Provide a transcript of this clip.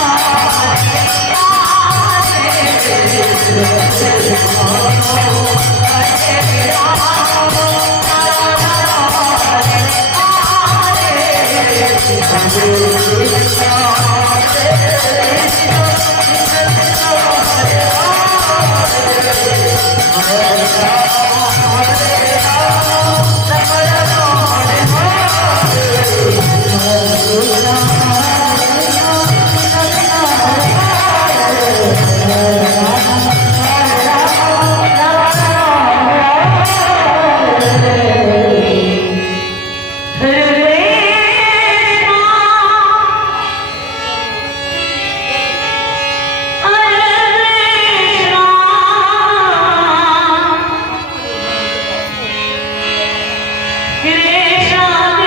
Oh, Krishna